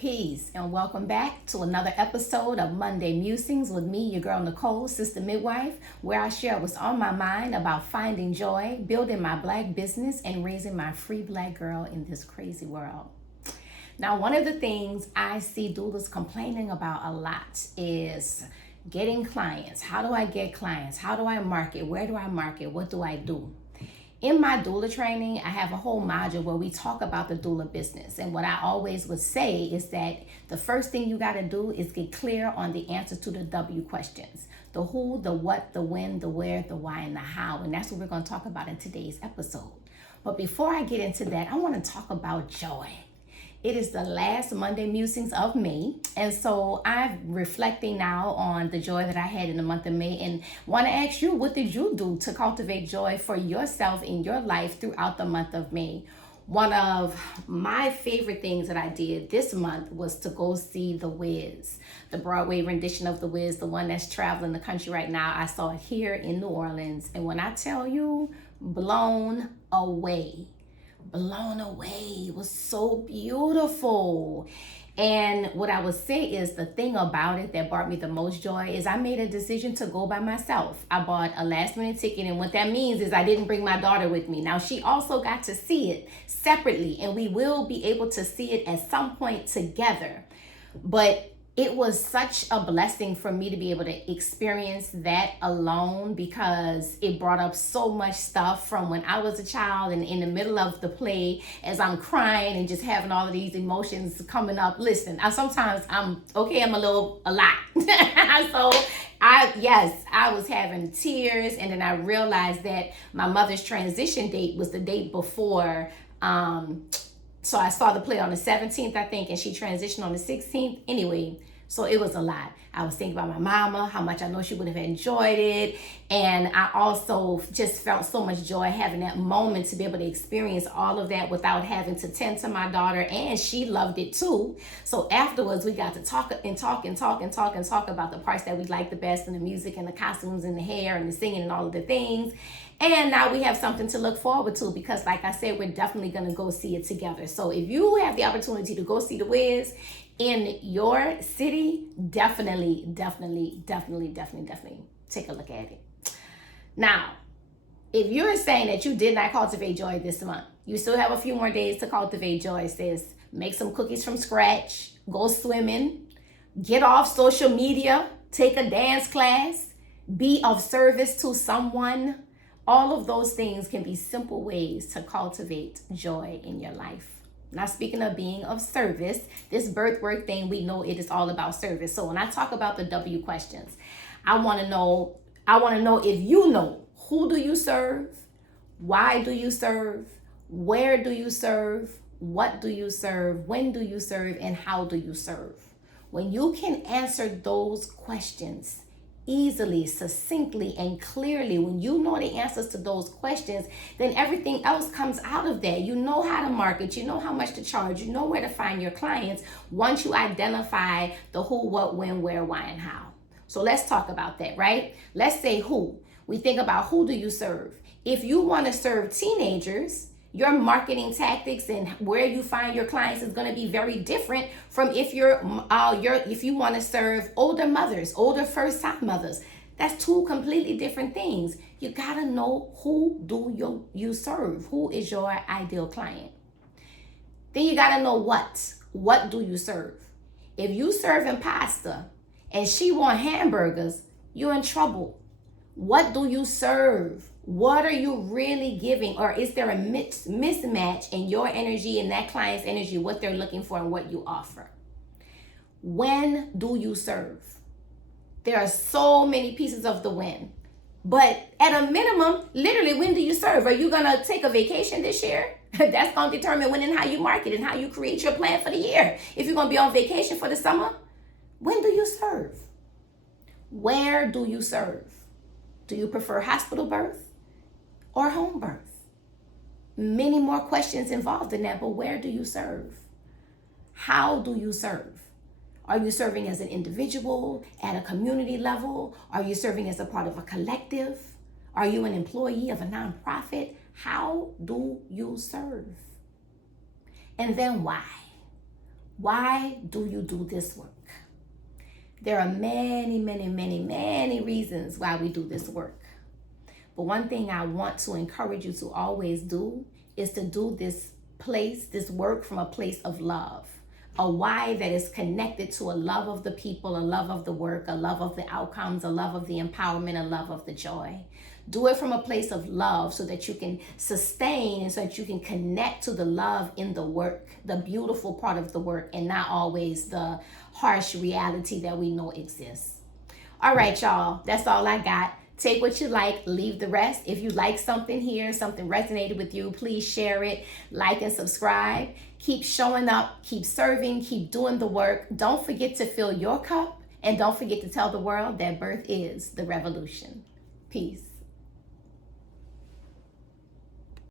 Peace and welcome back to another episode of Monday Musings with me, your girl Nicole, Sister Midwife, where I share what's on my mind about finding joy, building my Black business, and raising my free Black girl in this crazy world. Now, one of the things I see doulas complaining about a lot is getting clients. How do I get clients? How do I market? Where do I market? What do I do? In my doula training, I have a whole module where we talk about the doula business. And what I always would say is that the first thing you got to do is get clear on the answers to the W questions. The who, the what, the when, the where, the why, and the how. And that's what we're going to talk about in today's episode. But before I get into that, I want to talk about joy. It is the last Monday Musings of May, and so I'm reflecting now on the joy that I had in the month of May and want to ask you, what did you do to cultivate joy for yourself in your life throughout the month of May? One of my favorite things that I did this month was to go see The Wiz, the Broadway rendition of The Wiz, the one that's traveling the country right now. I saw it here in New Orleans, and when I tell you, blown away. It was so beautiful. And what I would say is the thing about it that brought me the most joy is I made a decision to go by myself. I bought a last minute ticket, and what that means is I didn't bring my daughter with me. Now, she also got to see it separately, and we will be able to see it at some point together. But it was such a blessing for me to be able to experience that alone, because it brought up so much stuff from when I was a child and in the middle of the play as I'm crying and just having all of these emotions coming up. Listen, I'm a lot. So I was having tears, and then I realized that my mother's transition date was the date before. So I saw the play on the 17th, I think, and she transitioned on the 16th. Anyway, so it was a lot. I was thinking about my mama, how much I know she would have enjoyed it. And I also just felt so much joy having that moment to be able to experience all of that without having to tend to my daughter. And she loved it too. So afterwards, we got to talk about the parts that we liked the best, and the music and the costumes and the hair and the singing and all of the things. And now we have something to look forward to, because like I said, we're definitely going to go see it together. So if you have the opportunity to go see The Wiz in your city, definitely take a look at it. Now, if you're saying that you did not cultivate joy this month, you still have a few more days to cultivate joy, sis. Make some cookies from scratch, go swimming, get off social media, take a dance class, be of service to someone. All of those things can be simple ways to cultivate joy in your life. Now, speaking of being of service, this birth work thing, we know it is all about service. So when I talk about the W questions, I want to know if you know, who do you serve? Why do you serve? Where do you serve? What do you serve? When do you serve? And how do you serve? When you can answer those questions easily, succinctly, and clearly, when you know the answers to those questions, then everything else comes out of that. You know how to market, you know how much to charge, you know where to find your clients once you identify the who, what, when, where, why, and how. So let's talk about that, right? Let's say who. We think about who do you serve. If you want to serve teenagers, your marketing tactics and where you find your clients is going to be very different from if you want to serve older mothers, older first-time mothers. That's two completely different things. You got to know who do you serve. Who is your ideal client? Then you got to know what do you serve. If you serving pasta and she want hamburgers, you're in trouble. What do you serve? What are you really giving? Or is there a mismatch in your energy and that client's energy, what they're looking for and what you offer? When do you serve? There are so many pieces of the when. But at a minimum, literally, when do you serve? Are you going to take a vacation this year? That's going to determine when and how you market and how you create your plan for the year. If you're going to be on vacation for the summer, when do you serve? Where do you serve? Do you prefer hospital birth or home birth? Many more questions involved in that, but where do you serve? How do you serve? Are you serving as an individual, at a community level? Are you serving as a part of a collective? Are you an employee of a nonprofit? How do you serve? And then why? Why do you do this work? There are many, many, many, many reasons why we do this work. But one thing I want to encourage you to always do is to do this work from a place of love. A why that is connected to a love of the people, a love of the work, a love of the outcomes, a love of the empowerment, a love of the joy. Do it from a place of love so that you can sustain and so that you can connect to the love in the work, the beautiful part of the work, and not always the harsh reality that we know exists. All right, y'all, that's all I got. Take what you like, leave the rest. If you like something here, something resonated with you, please share it, like and subscribe. Keep showing up, keep serving, keep doing the work. Don't forget to fill your cup, and don't forget to tell the world that birth is the revolution. Peace.